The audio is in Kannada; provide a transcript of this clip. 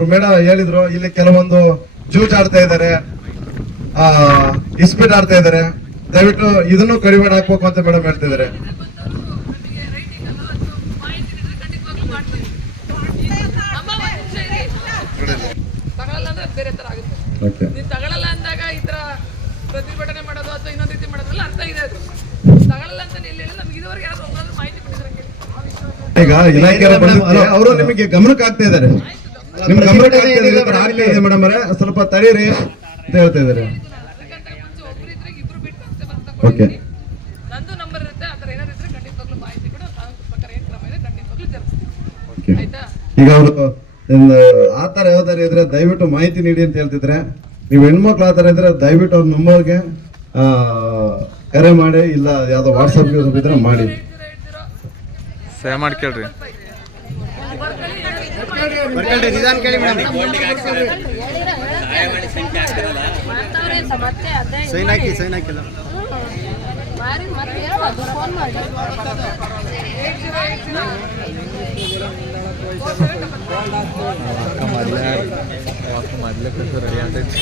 ಒಬ್ರು ಮೇಡಮ್ ಹೇಳಿದ್ರು ಇಲ್ಲಿ ಕೆಲವೊಂದು ಜೂಜ್ ಆಡ್ತಾ ಇದ್ದಾರೆ, ಇಸ್ಪೀಟ್ ಆಡ್ತಾ ಇದ್ದಾರೆ, ದಯವಿಟ್ಟು ಇದನ್ನು ಕಡಿವಾಣ ಹಾಕ್ಬೇಕು ಅಂತ ಮೇಡಮ್ ಹೇಳ್ತಿದ್ದಾರೆ. ತಗೊಳ್ಳಲ್ಲ ಅಂದಾಗ ಈ ತರ ಪ್ರತಿಭಟನೆ ಮಾಡೋದು ಅಥವಾ ಇನ್ನೊಂದು ರೀತಿ ಮಾಡೋದ್ರಲ್ಲ ಅರ್ಥ ಇದೆ. ಅದು ತಗೊಳ್ಳಲ್ಲ ಅಂತ ನಮ್ಗೆ ಇದುವರೆಗೆ ಯಾರು ಮಾಹಿತಿ ಕೊಟ್ಟಿದ್ರಂಗೆ ಈಗ ಇಲಾಖೆ ಅವರು ನಿಮಗೆ ಗಮನಕ್ಕೆ ಆಗ್ತಾ ಇದ್ದಾರೆ, ನಿಮ್ ಗಮನಕ್ಕೆ ಆಗ್ತಾ ಇದೆ ಮೇಡಮ್ ಅವರೇ, ಸ್ವಲ್ಪ ತಡೀರಿ ಅಂತ ಹೇಳ್ತಾ ಇದ್ದಾರೆ. ಓಕೆ, ನಂದು ನಂಬರ್ ಇರುತ್ತೆ, ಆ ಥರ ಏನಾದ್ರು ಇದ್ರೆ ಖಂಡಿತವಾಗ್ಲೂ ಮಾಹಿತಿ ಕೂಡ ಪ್ರಕಾರ ಏನು ಕ್ರಮ ಇದೆ ಖಂಡಿತವಾಗ್ಲೂ ಜರುಗಿಸ್ತೀವಿ. ಆಯ್ತಾ? ಈಗ ಅವರು ಆ ಥರ ಯಾವ್ದಾರು ಇದ್ರೆ ದಯವಿಟ್ಟು ಮಾಹಿತಿ ನೀಡಿ ಅಂತ ಹೇಳ್ತಿದ್ರೆ, ನೀವು ಹೆಣ್ಮಕ್ಳು ಆ ಥರ ಇದ್ರೆ ದಯವಿಟ್ಟು ಅವ್ರ ನಂಬರ್ಗೆ ಕರೆ ಮಾಡಿ, ಇಲ್ಲ ಯಾವ್ದೋ ವಾಟ್ಸಪ್ಗೆ ಇದ್ರೆ ಮಾಡಿ. ಸೇವ್ ಮಾಡಿ ಕೇಳ್ರಿ. ಸೈನ್ ಹಾಕಿಲ್ಲ ಮೊದಲೇ ರೆಡಿ ಆಗ್ತೈತಿ.